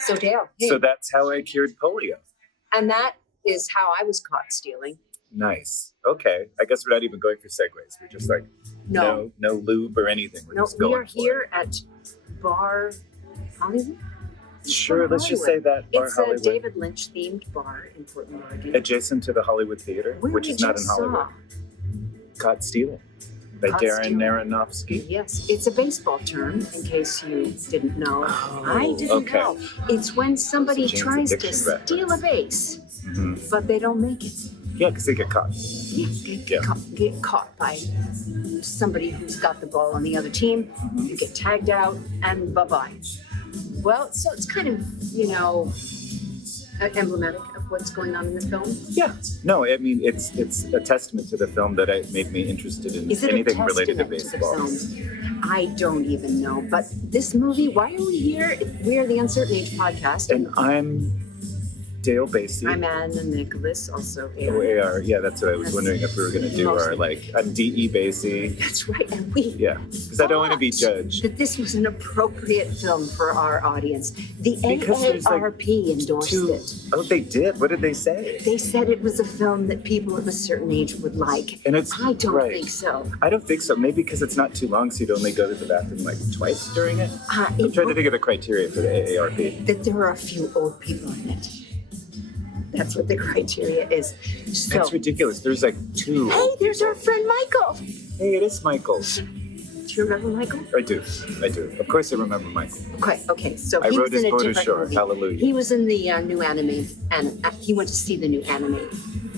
So Dale, hey. So that's how I cured polio. And that is how I was caught stealing. Nice. Okay. I guess we're not even going for segues. We're just like, no lube or anything. We're just going we are here at Bar Hollywood. Sure, let's just say that. Bar it's Hollywood. A David Lynch-themed bar in Portland, Oregon. Adjacent to the Hollywood Theater, which is not in Hollywood. Caught stealing by Darren Aronofsky. Yes, it's a baseball term, in case you didn't know. I didn't know. It's when somebody tries to steal a base, but they don't make it. Yeah, because they get caught. Get caught by somebody who's got the ball on the other team. You get tagged out, and bye-bye. Well, so it's kind of, emblematic of what's going on in the film. Yeah. No, I mean, it's a testament to the film that made me interested in anything related to baseball. To the film? I don't even know. But this movie, why are we here? We are the Uncertain Age podcast. And I'm Dale Basie. I'm Anna Nicholas, also AR. Oh, AR. Yeah, that's what I was wondering if we were going to do I'm D.E. Basie. That's right. And because I don't want to be judged. That this was an appropriate film for our audience. The AARP endorsed it. Oh, they did? What did they say? They said it was a film that people of a certain age would like. And I don't think so. I don't think so. Maybe because it's not too long, so you'd only go to the bathroom twice during it. I'm trying to think of the criteria for the AARP. That there are a few old people in it. That's what the criteria is. So, that's ridiculous. There's two. Hey, there's our friend Michael. Hey, it is Michael. Do you remember Michael? I do. Of course I remember Michael. Okay. So I he rode was his in a boat different ashore. movie. Hallelujah. He was in the new anime, and he went to see the new anime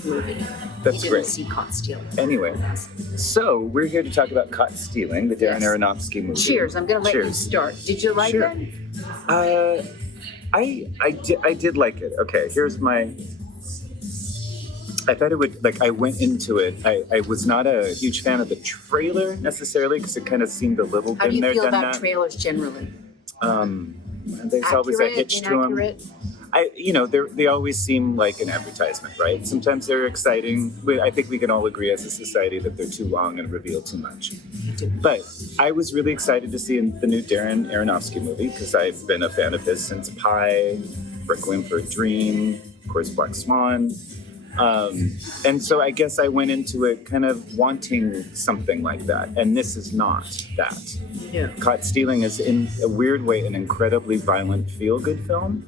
movie. That's he great. Didn't see Caught Stealing. Anyway, so we're here to talk about Caught Stealing, the Darren Aronofsky movie. Cheers. I'm going to let you start. Did you like it? I did like it. Okay, here's my... I thought it would, I went into it. I was not a huge fan of the trailer necessarily because it kind of seemed a little How do you feel about that. Trailers generally? There's always a hitch to them. They always seem like an advertisement, right? Sometimes they're exciting. I think we can all agree as a society that they're too long and reveal too much. But I was really excited to see the new Darren Aronofsky movie because I've been a fan of his since Pi, Requiem for a Dream, of course, Black Swan. And so I guess I went into it kind of wanting something like that. And this is not that. Yeah. Caught Stealing is, in a weird way, an incredibly violent feel-good film.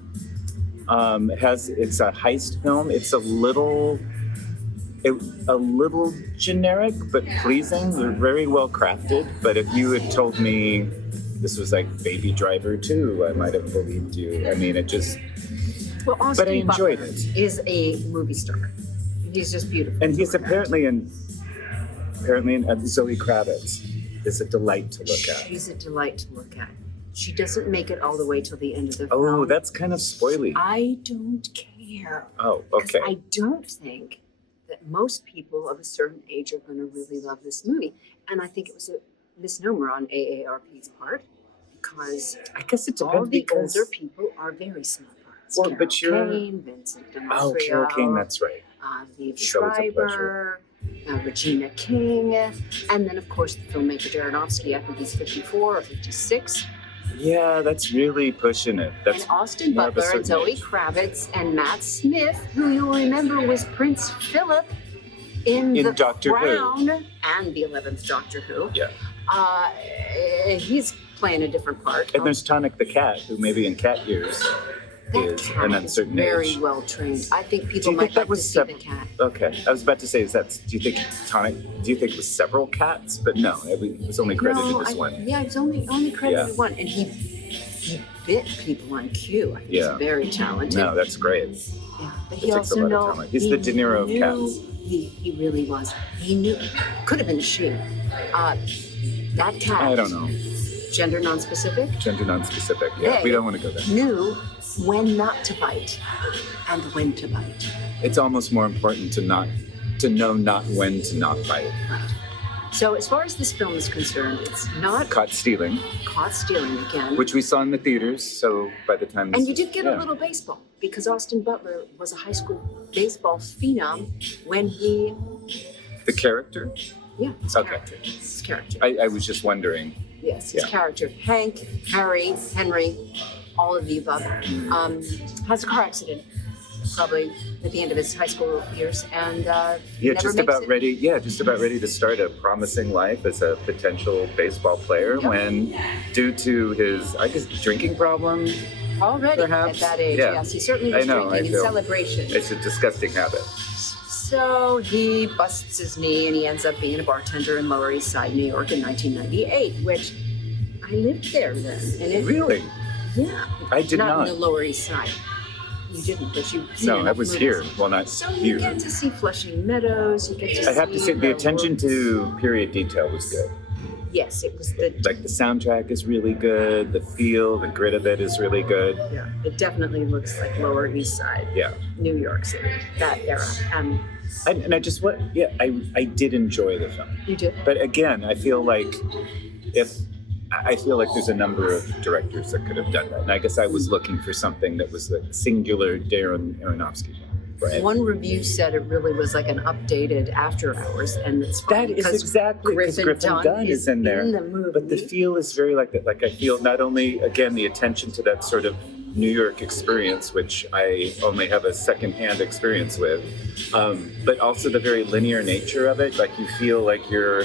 It's a heist film. It's a little generic, but pleasing. They're very well crafted. But if you had told me this was like Baby Driver 2, I might have believed you. I mean, it just... Well, Austin but I enjoyed Butler it. Is a movie star. He's just beautiful. And he's apparently in Zoe Kravitz is a delight to look at. She's a delight to look at. She doesn't make it all the way till the end of the film. Oh, that's kind of spoily. I don't care. Oh, okay. I don't think that most people of a certain age are going to really love this movie. And I think it was a misnomer on AARP's part because I guess it depends all the older people are very smart. Well, Carol but you're... Kane, Vincent D'Onofrio. Oh, Carol Kane, that's right. Liev Schreiber, Regina King, and then, of course, the filmmaker Darren Aronofsky. I think he's 54 or 56. Yeah, that's really pushing it. That's and Austin Butler and Zoe Kravitz and Matt Smith, who you'll remember was Prince Philip in The Doctor Crown Who. And the 11th Doctor Who. Yeah. He's playing a different part. And there's Tonic the cat, who maybe in cat years is an uncertain very age. Well trained. I think people might like to see the cat. Okay, I was about to say, do you think it was several cats? But no, it was only credited as one. Yeah, it's only credited one, and he bit people on cue. I think he's very talented. No, that's great. Yeah, but he also knows. He's the De Niro of cats. He really was. He knew. Could have been a she. That cat. I don't know. Gender non-specific. Yeah, we don't want to go there. Knew when not to bite and when to bite. It's almost more important to know not when to not bite. Right. So as far as this film is concerned, it's not Caught Stealing again, which we saw in the theaters. So by the time and you did get a little baseball because Austin Butler was a high school baseball phenom when he the character. Yeah, his character. I was just wondering. Yes, his character Hank, Harry, Henry. all of the above. Has a car accident, probably at the end of his high school years, and just about ready to start a promising life as a potential baseball player when, due to his, I guess, drinking problem. Already perhaps? At that age, yes. He certainly was drinking in celebration. It's a disgusting habit. So he busts his knee and he ends up being a bartender in Lower East Side, New York in 1998, which I lived there then. And Really? Yeah. I did not. Not in the Lower East Side. You didn't, but you No, I was movies. here. Well, not so here. So you get to see Flushing Meadows. You get to I have to say, the attention to period detail was good. Yes, it was the soundtrack is really good. The feel, the grit of it is really good. Yeah, it definitely looks like Lower East Side. Yeah. New York City, that era. And I did enjoy the film. You did? But again, I feel like there's a number of directors that could have done that. And I guess I was looking for something that was the singular Darren Aronofsky. Right. One review said it really was like an updated After Hours, and it's funny that is exactly because Griffin Dunn is in there. The movie. But the feel is very like that. Like I feel not only again the attention to that sort of New York experience, which I only have a secondhand experience with, but also the very linear nature of it. Like you feel like you're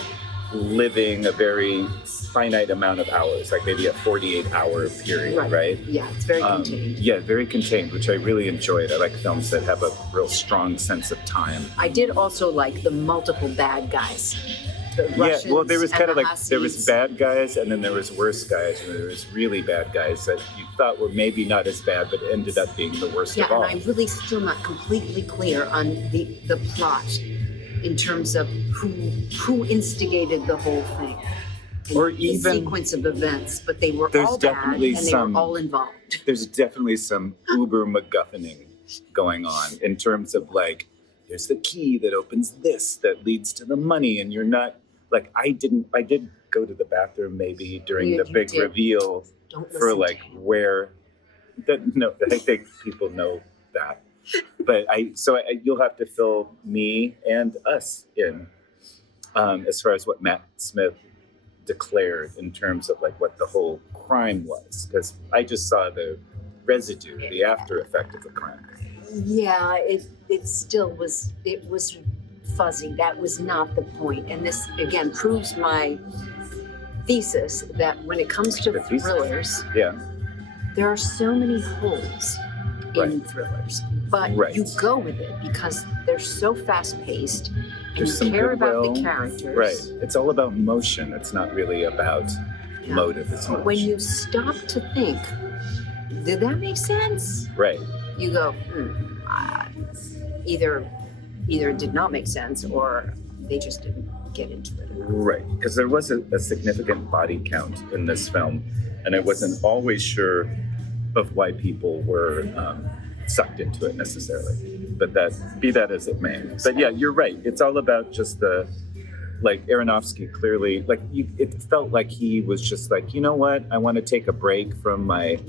living a very finite amount of hours, like maybe a 48-hour period, right? Yeah, it's very contained. Yeah, very contained, which I really enjoyed. I like films that have a real strong sense of time. I did also like the multiple bad guys. There was kind of like, there was bad guys and then there was worse guys and there was really bad guys that you thought were maybe not as bad but ended up being the worst of all. Yeah, and I'm really still not completely clear on the plot in terms of who instigated the whole thing. Or the even sequence of events, but they were all bad and they were all involved. There's definitely some uber MacGuffining going on in terms of like, here's the key that opens this that leads to the money, and you're not like I did go to the bathroom maybe during the big reveal for like where that no I think people know that, but you'll have to fill me and us in as far as what Matt Smith declared in terms of like what the whole crime was, because I just saw the residue, the after effect of the crime. Yeah, it still was. It was fuzzy. That was not the point. And this again proves my thesis that when it comes to thrillers, there are so many holes in thrillers, but you go with it because they're so fast-paced. And you care about the characters. Right. It's all about motion. It's not really about motive as much. When you stop to think, did that make sense? Right. You go, either it did not make sense or they just didn't get into it enough. Right. Because there was a significant body count in this film, and I wasn't always sure of why people were sucked into it necessarily. But be that as it may. But yeah, you're right. It's all about just like Aronofsky clearly, like it felt like he was just like, you know what? I want to take a break from my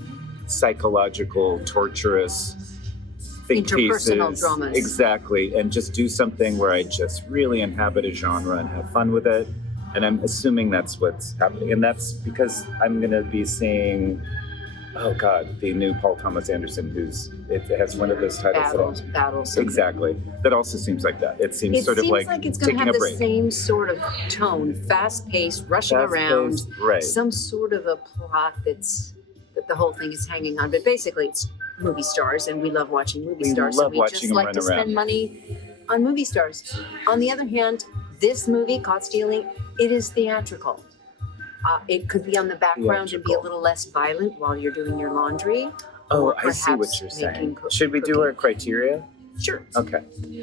psychological, torturous think interpersonal pieces. Dramas. Exactly. And just do something where I just really inhabit a genre and have fun with it. And I'm assuming that's what's happening. And that's because I'm going to be seeing the new Paul Thomas Anderson, it has one of those titles. Battles. Exactly. That also seems like that. It seems sort of like it's going to have the break. same sort of tone, fast-paced, rushing around, some sort of a plot that the whole thing is hanging on. But basically, it's movie stars, and we love watching movie stars. Love so we just like to spend money on movie stars. On the other hand, this movie, Caught Stealing, it is theatrical. It could be on the background and be a little less violent while you're doing your laundry. Oh, I see what you're saying. Should we do our criteria? Sure. Okay.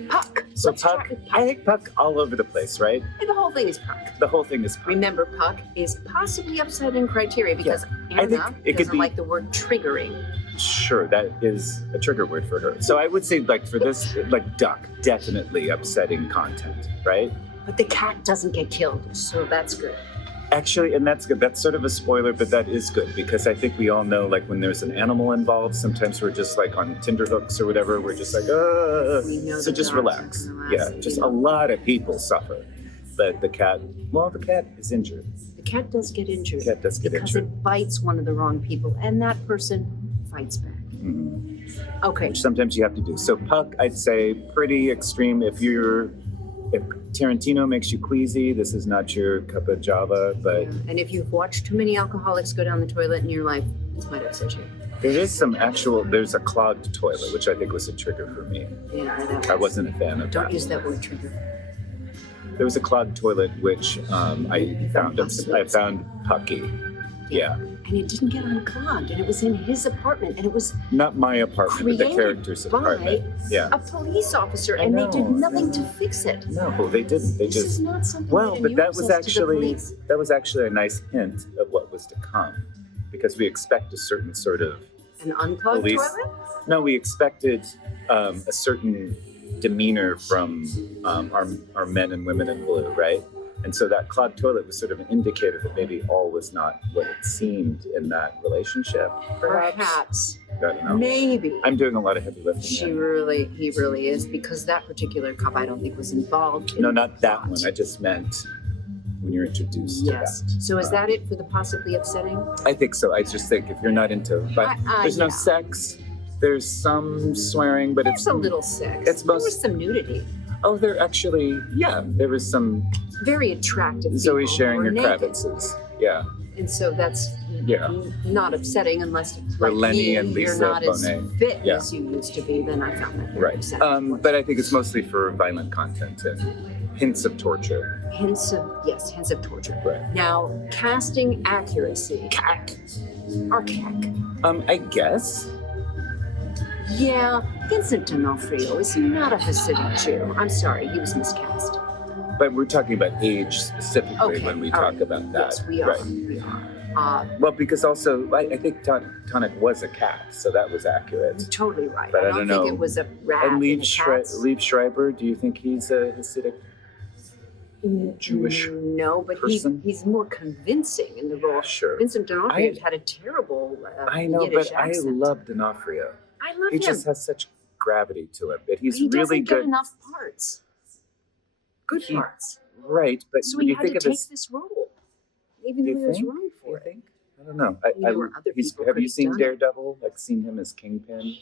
Puck. So Puck, I think Puck all over the place, right? And the whole thing is Puck. The whole thing is Puck. Remember, Puck is possibly upsetting criteria because Anna doesn't like the word triggering. Sure, that is a trigger word for her. So I would say, like, for this, like, Duck, definitely upsetting content, right? But the cat doesn't get killed, so that's good. Actually, and that's good. That's sort of a spoiler, but that is good because I think we all know, like, when there's an animal involved, sometimes we're just like on Tinderhooks or whatever. We're just like, so just relax. Yeah, just a lot of people suffer. But the cat is injured. The cat does get injured. Because it bites one of the wrong people, and that person fights back. Mm-hmm. Okay. Which sometimes you have to do. So Puck, I'd say pretty extreme. If Tarantino makes you queasy, this is not your cup of java. But yeah. And if you've watched too many alcoholics go down the toilet in your life, this might upset you. there's a clogged toilet, which I think was a trigger for me. Yeah, I wasn't a fan of that. Don't use that word trigger. There was a clogged toilet, which I found pucky. Yeah. And it didn't get unclogged, and it was in his apartment, and it was not my apartment, but the character's apartment. Yeah. A police officer, and they did nothing to fix it. No, they didn't. This is not something. But that was actually a nice hint of what was to come, because we expect a certain sort of an unclogged toilet. No, we expected a certain demeanor from our men and women in blue, right? And so that clogged toilet was sort of an indicator that maybe all was not what it seemed in that relationship. Perhaps. I don't know. Maybe. I'm doing a lot of heavy lifting. He really is, because that particular cop I don't think was involved. No, not that one. I just meant when you're introduced to that. So is that it for the possibly upsetting? I think so. I just think if you're not into, but there's no sex. There's some swearing, but there's a little sex. There was some nudity. Oh, there actually, there was some very attractive Zoe people sharing her naked. Kravitzes. Yeah. And so that's not upsetting unless or Lenny and Lisa you're not Bonet. as fit as you used to be. Then I found that very upsetting. But I think it's mostly for violent content and hints of torture. Hints of torture. Right. Now, casting accuracy. Or cack. I guess. Yeah, Vincent D'Onofrio is not a Hasidic Jew. I'm sorry, he was miscast. But we're talking about age specifically when we talk about that. Yes, we are. Right. We are. Well, because also, I think Tonic was a cat, so that was accurate. Totally right. But I don't know. think it was a rat. And Liev Schreiber, do you think he's a Hasidic Jewish No, but person? he's more convincing in the role. Sure. Vincent D'Onofrio had a terrible I know, Yiddish but accent. I love D'Onofrio. I love he him. Just has such gravity to him. But he's he really doesn't good. Get enough parts. Good parts. Right, but so when he you had think to of take this role, even though he was wrong for it. I don't know. Have you seen Daredevil? Like seen him as Kingpin?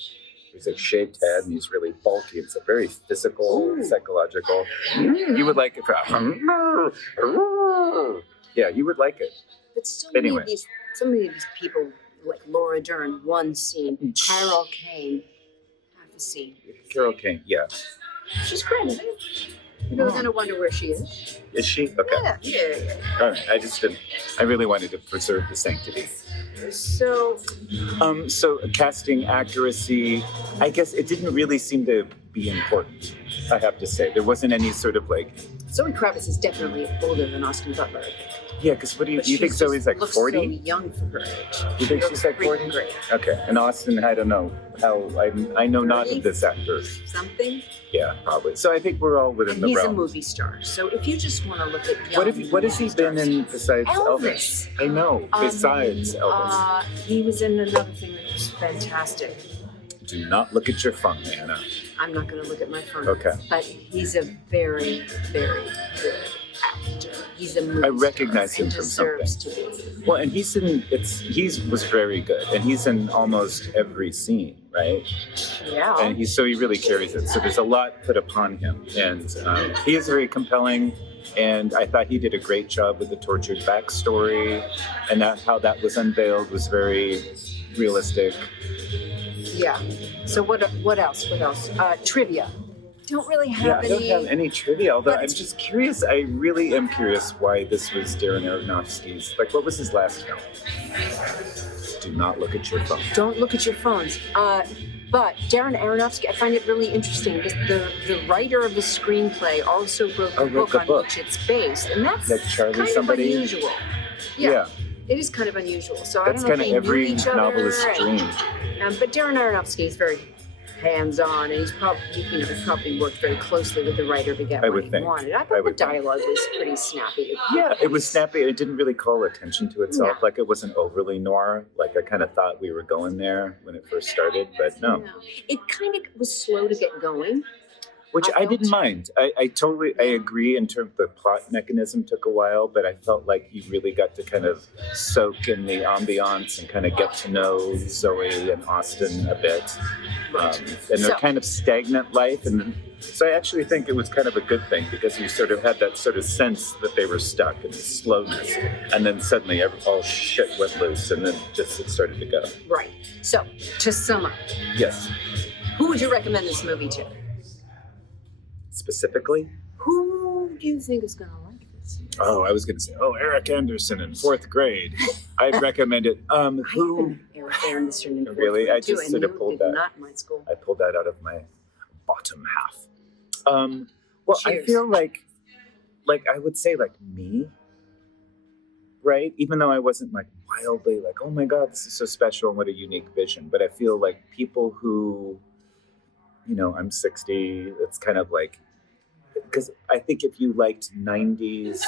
He's a shaved head and he's really bulky. It's a very physical, psychological. You would like it. Yeah, you would like it. But so many of these people, like Laura Dern, one scene. Carol Kane, half a scene. Carol Kane, yeah. She's great, isn't it? You're going to wonder where she is. Is she? Okay. Yeah. All right. I really wanted to preserve the sanctity. So casting accuracy, I guess it didn't really seem to be important, I have to say. There wasn't any sort of like... Zoe Kravitz is definitely older than Austin Butler, I think. Yeah, because what do you think Zoe's like 40? So young for her age. You think she's like 40? Great. Okay, and Austin, I don't know how, I know not of this actor. Something? Yeah, probably. So I think we're all within the realm. He's a movie star. So if you just want to look at what has he been in besides Elvis? I know, besides Elvis. He was in another thing that was fantastic. Do not look at your phone, Anna. I'm not going to look at my phone. Okay. But he's a very, very good actor. He's a movie I recognize star. him from something. He deserves to be. Well, and he was very good, and he's in almost every scene, right? Yeah. And he really carries it. So there's a lot put upon him, and he is very compelling. And I thought he did a great job with the tortured backstory, and how that was unveiled was very realistic. Yeah. So what else? Trivia. Don't really have any. I don't have any trivia, although I'm just curious. I really am curious why this was Darren Aronofsky's. Like, what was his last film? Do not look at your phone. Don't look at your phones. But Darren Aronofsky, I find it really interesting. The writer of the screenplay also wrote the book on which it's based, and that's kind of unusual. Yeah. It is kind of unusual. So I don't know if they knew each other. That's kind of every novelist's dream. But Darren Aronofsky is very hands-on, and he's probably worked very closely with the writer to get what he wanted. I thought the dialogue was pretty snappy. Yeah, it was snappy. It didn't really call attention to itself. Like, it wasn't overly noir. Like, I kind of thought we were going there when it first started, but no. It kind of was slow to get going. Which I didn't mind. I totally agree in terms of the plot mechanism took a while, but I felt like you really got to kind of soak in the ambiance and kind of get to know Zoe and Austin a bit. And their kind of stagnant life. And so I actually think it was kind of a good thing because you sort of had that sort of sense that they were stuck in the slowness. And then suddenly all shit went loose and then just it started to go. Right. So, to sum up. Yes. Who would you recommend this movie to? Specifically? Who do you think is going to like this? Oh, I was going to say, Eric Anderson in 4th grade. I'd recommend it. Who? Eric Anderson in 4th really? grade I just sort of pulled that. Not in my school. I pulled that out of my bottom half. Well, Cheers. I feel like I would say like me, right? Even though I wasn't like wildly like, oh my God, this is so special and what a unique vision. But I feel like people who, I'm 60, it's kind of like, because I think if you liked 90s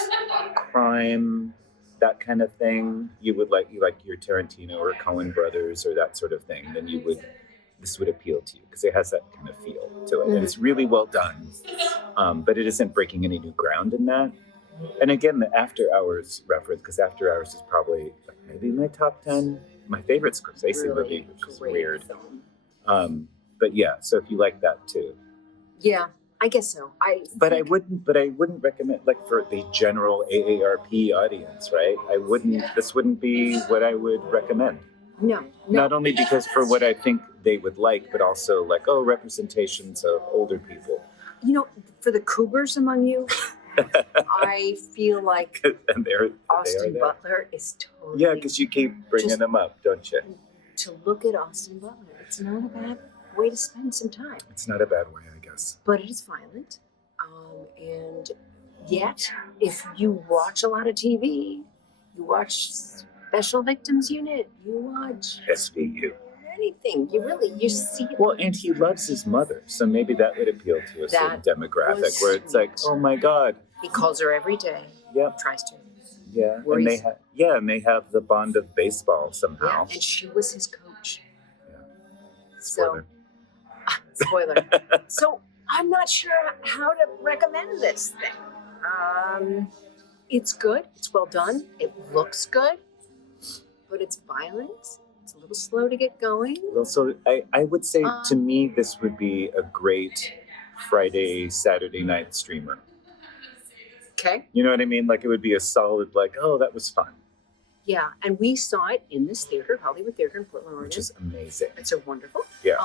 crime, that kind of thing, you like your Tarantino or Coen brothers or that sort of thing, then this would appeal to you because it has that kind of feel to it. And it's really well done, but it isn't breaking any new ground in that. And again, the After Hours reference, because After Hours is probably like maybe my top 10, my favorite Scorsese movie, which is weird. But yeah, so if you like that too. Yeah, I guess so. I wouldn't recommend like for the general AARP audience, right? This wouldn't be what I would recommend. No. Not only because for what I think they would like, but also like, representations of older people. For the cougars among you, I feel like Austin Butler is totally... Yeah, because you keep bringing them up, don't you? To look at Austin Butler, it's not a bad way to spend some time. It's not a bad way, I guess. But it is violent. And yet, if you watch a lot of TV, you watch Special Victims Unit, you watch... SVU. Anything. You see it. Well, and he loves his mother, so maybe that would appeal to a certain demographic where it's like, oh my God. He calls her every day. Yep. Tries to. Yeah. And they have the bond of baseball somehow. Yeah, and she was his coach. Yeah. Spoiler. Spoiler. So I'm not sure how to recommend this thing. It's good. It's well done. It looks good, but it's violent. It's a little slow to get going. Well, so I would say to me, this would be a great Friday, Saturday night streamer. Okay. You know what I mean? Like it would be a solid, that was fun. Yeah, and we saw it in this theater, Hollywood Theater in Portland, Oregon. Which is amazing. It's a wonderful. Yeah.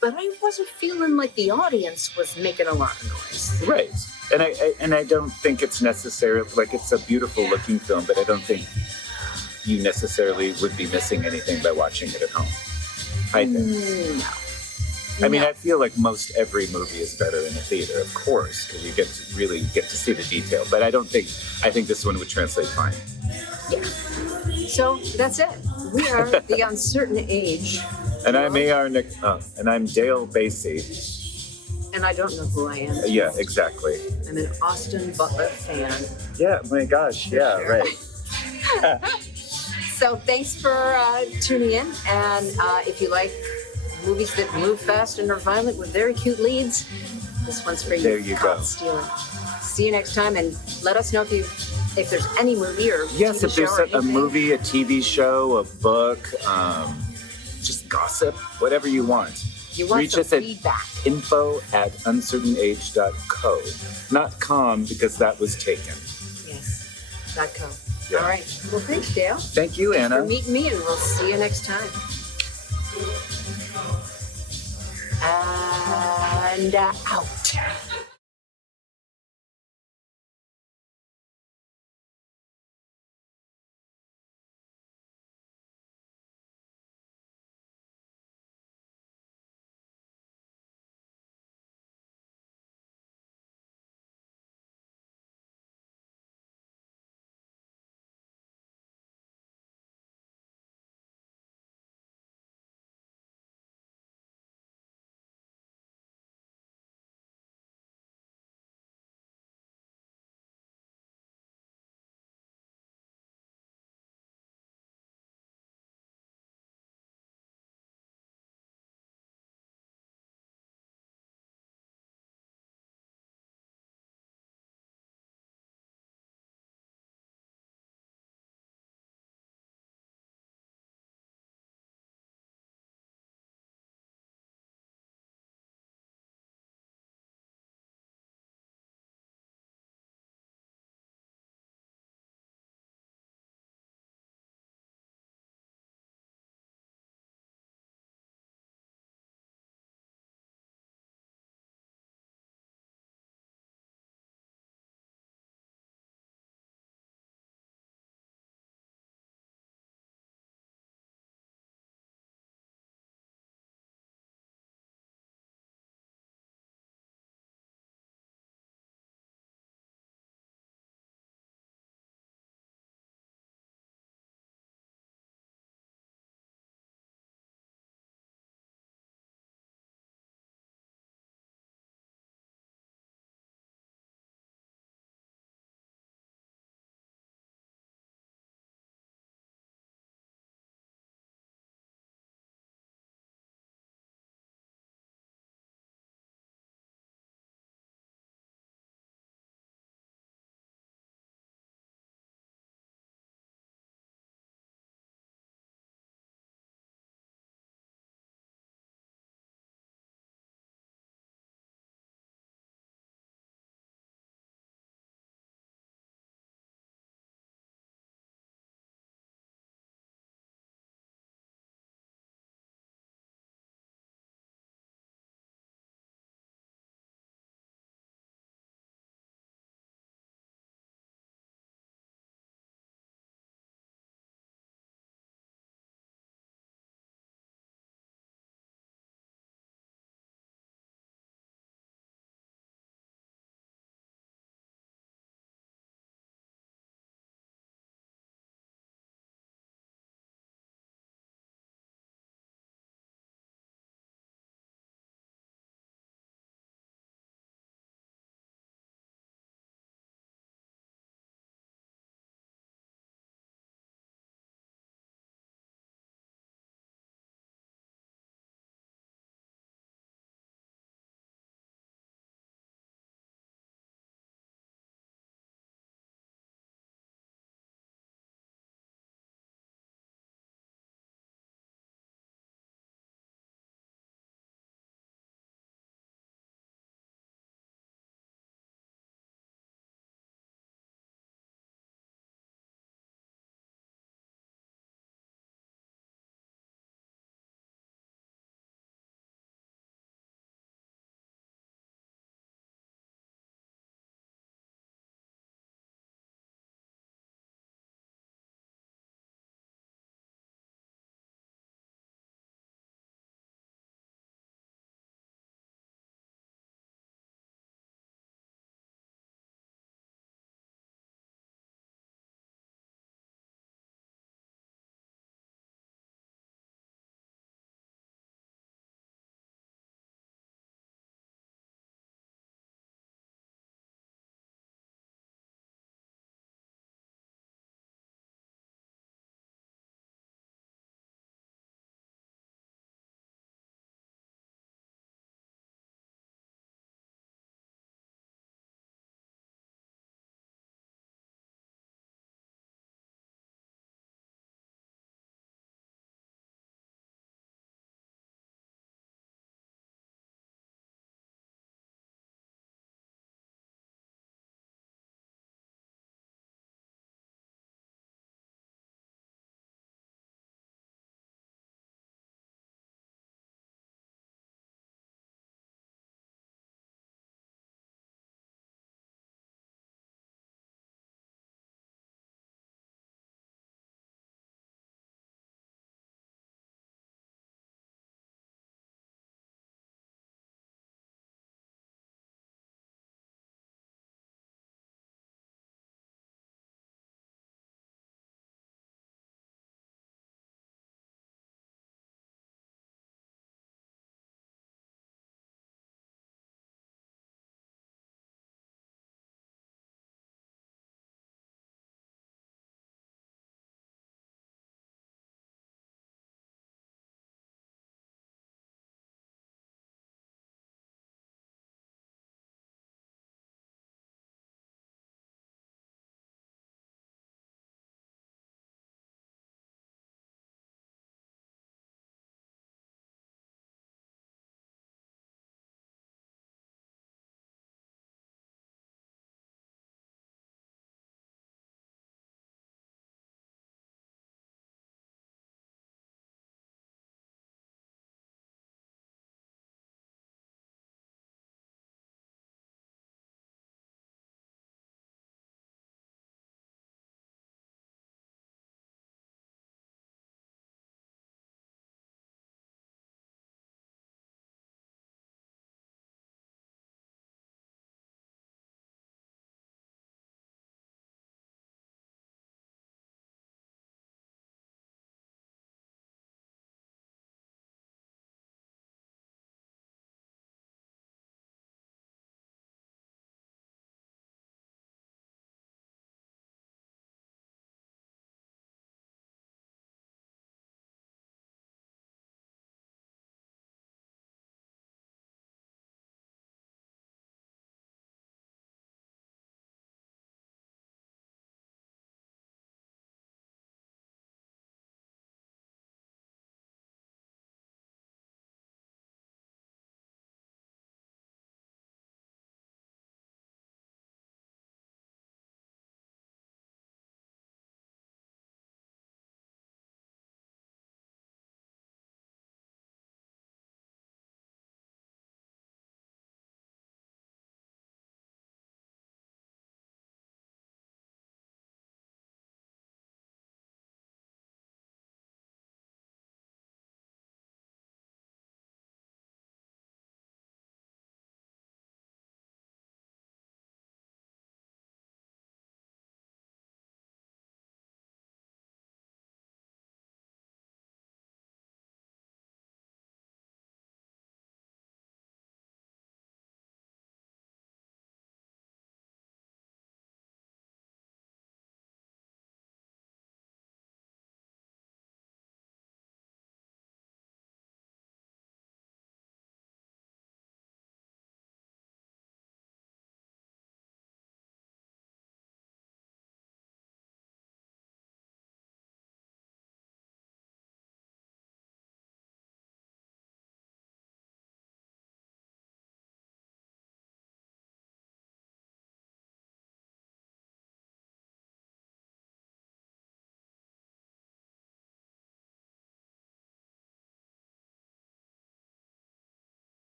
But I wasn't feeling like the audience was making a lot of noise. Right. And I don't think it's necessarily, it's a beautiful looking film, but I don't think you necessarily would be missing anything by watching it at home. I think. No. I mean, I feel like most every movie is better in a theater, of course, because you get to see the detail. But I think this one would translate fine. Yeah. So that's it. We are The Uncertain Age. And I'm and I'm Dale Basie. And I don't know who I am. Yeah, exactly. I'm an Austin Butler fan. Yeah, my gosh, yeah, sure. Right. So thanks for tuning in. And if you like movies that move fast and are violent with very cute leads, this one's for you. There you go. Stealing. See you next time, and let us know if there's any movie or yes, TV if there's show a movie, a TV show, a book, just gossip, whatever you want. You want Reach some us at feedback. info@uncertainage.co. Not com, because that was taken. Yes, .co. Yeah. All right. Well, thanks, Dale. Thank you, Anna. For meeting me, and we'll see you next time. And out.